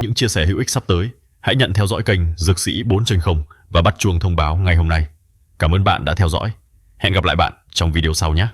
những chia sẻ hữu ích sắp tới, hãy nhận theo dõi kênh Dược sĩ 4.0 và bắt chuông thông báo ngay hôm nay. Cảm ơn bạn đã theo dõi. Hẹn gặp lại bạn trong video sau nhé.